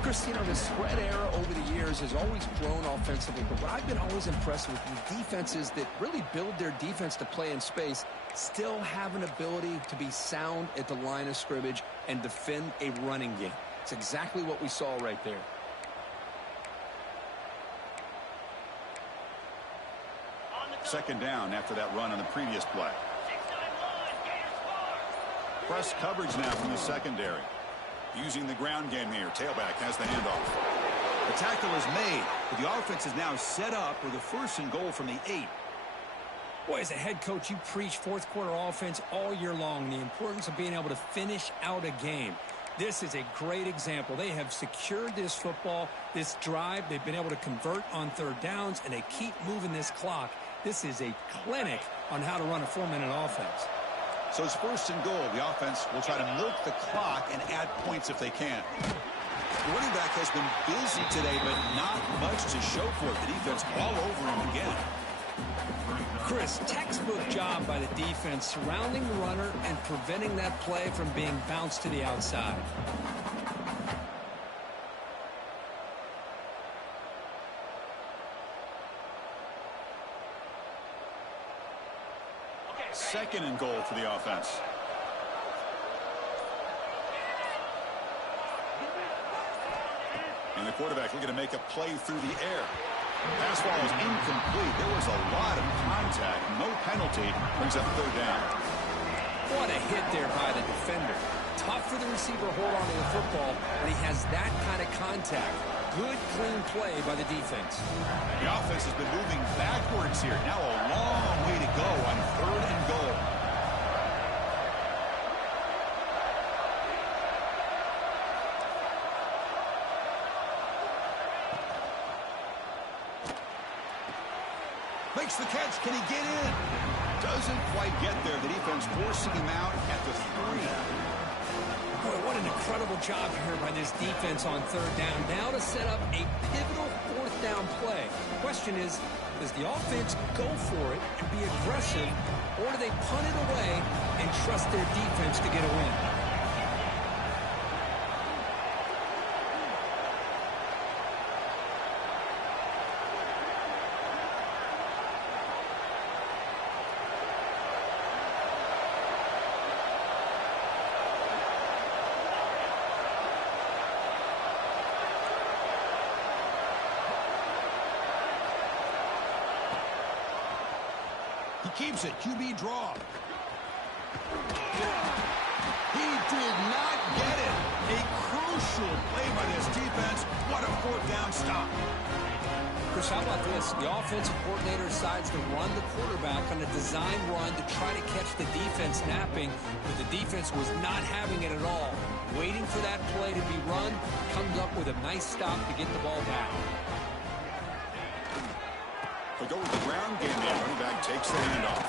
Chris, you know, the spread era over the years has always grown offensively, but what I've been always impressed with is defenses that really build their defense to play in space still have an ability to be sound at the line of scrimmage and defend a running game. It's exactly what we saw right there. Second down after that run on the previous play. Press coverage now from the secondary. Using the ground game here. Tailback has the handoff. The tackle is made, but the offense is now set up with a 1st and goal from the 8. Boy, as a head coach, you preach 4th quarter offense all year long, the importance of being able to finish out a game. This is a great example. They have secured this football, this drive. They've been able to convert on 3rd downs, and they keep moving this clock. This is a clinic on how to run a 4-minute offense. So it's 1st and goal. The offense will try to milk the clock and add points if they can. The running back has been busy today, but not much to show for it. The defense all over him again. Chris, textbook job by the defense surrounding the runner and preventing that play from being bounced to the outside. Second and goal for the offense. And the quarterback looking to make a play through the air. Pass ball is incomplete. There was a lot of contact. No penalty. Brings up 3rd down. What a hit there by the defender. Tough for the receiver to hold on to the football when he has that kind of contact. Good, clean play by the defense. The offense has been moving backwards here. Now a long way to go on 3rd and goal. Makes the catch. Can he get in? Doesn't quite get there. The defense forcing him out at the 3. Boy, what an incredible job here by this defense on 3rd down. Now to set up a pivotal 4th down play. The question is, does the offense go for it and be aggressive, or do they punt it away and trust their defense to get a win? keeps it. QB draw. He did not get it. A crucial play by this defense. What a fourth down stop. Chris, how about this? The offensive coordinator decides to run the quarterback on a design run to try to catch the defense napping, but the defense was not having it at all. Waiting for that play to be run, comes up with a nice stop to get the ball back. They go with the ground game there. Running back takes the handoff.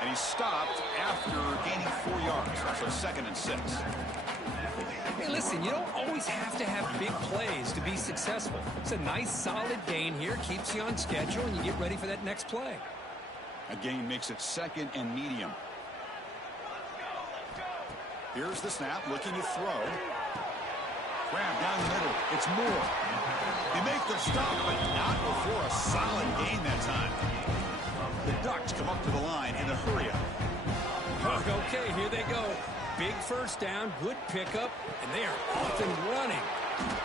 And he stopped after gaining 4 yards. So 2nd and 6. Hey, listen, you don't always have to have big plays to be successful. It's a nice, solid gain here. Keeps you on schedule, and you get ready for that next play. A gain makes it 2nd and medium. Here's the snap, looking to throw. Grab down the middle. It's Moore. They make the stop, but not before a solid gain that time. The Ducks come up to the line in a hurry-up. Okay, here they go. Big first down, good pickup, and they are off and running.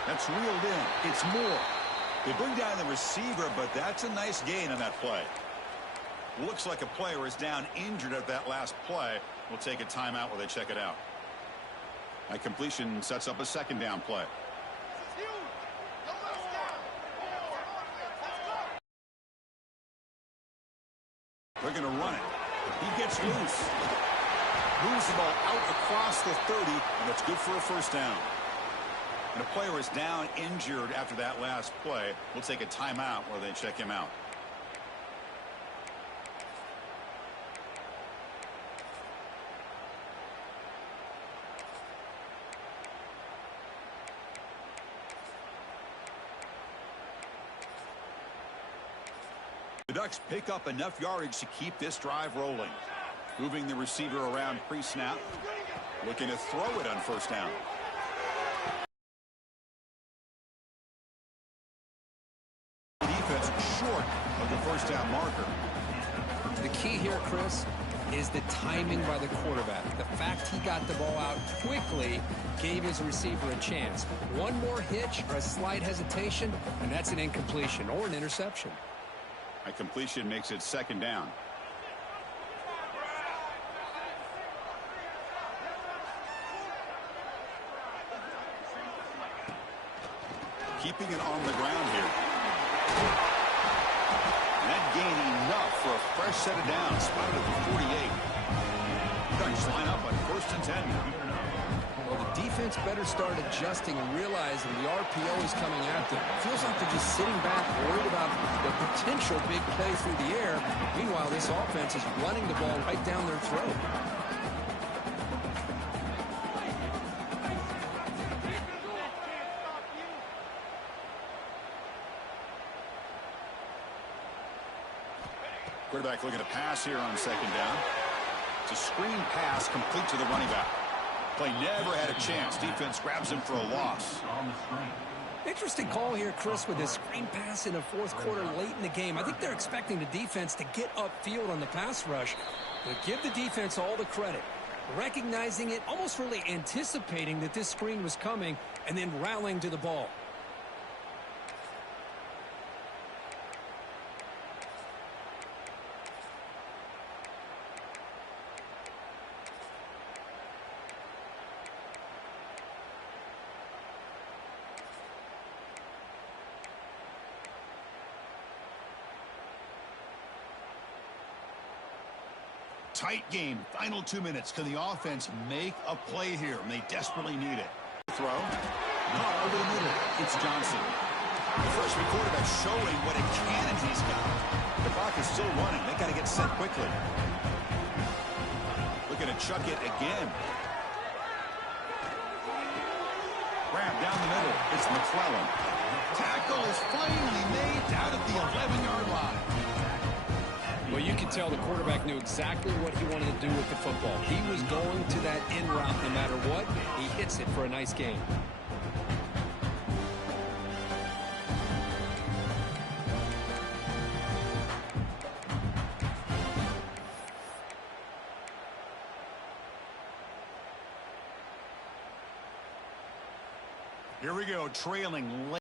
That's reeled in. It's Moore. They bring down the receiver, but that's a nice gain on that play. Looks like a player is down injured at that last play. We'll take a timeout while they check it out. That completion sets up a 2nd down play. They're going to run it. He gets loose. Moves the ball out across the 30, and that's good for a first down. And a player is down injured after that last play. We'll take a timeout while they check him out. The Ducks pick up enough yardage to keep this drive rolling. Moving the receiver around pre-snap. Looking to throw it on first down. Defense short of the first down marker. The key here, Chris, is the timing by the quarterback. The fact he got the ball out quickly gave his receiver a chance. One more hitch or a slight hesitation, and that's an incompletion or an interception. A completion makes it 2nd down. Keeping it on the ground here. And that gain enough for a fresh set of downs. Spotted at the 48. Ducks line up on 1st and 10 now. Well, the defense better start adjusting and realizing the RPO is coming at them. Feels like they're just sitting back, worried about the potential big play through the air. Meanwhile, this offense is running the ball right down their throat. Quarterback looking to pass here on 2nd down. It's a screen pass complete to the running back. Play never had a chance. Defense grabs him for a loss. Interesting call here, Chris, with this screen pass in the 4th quarter late in the game. I think they're expecting the defense to get upfield on the pass rush. But give the defense all the credit. Recognizing it, almost really anticipating that this screen was coming, and then rallying to the ball. Tight game. Final 2 minutes. Can the offense make a play here? And they desperately need it. Throw. Not over the middle. It's Johnson. The freshman quarterback showing what a cannon he's got. The clock is still running. They got to get set quickly. Looking to chuck it again. Grab down the middle. It's McClellan. Tackle is finally made down at the 11-yard line. Well, you can tell the quarterback knew exactly what he wanted to do with the football. He was going to that in route no matter what. He hits it for a nice gain. Here we go, trailing late.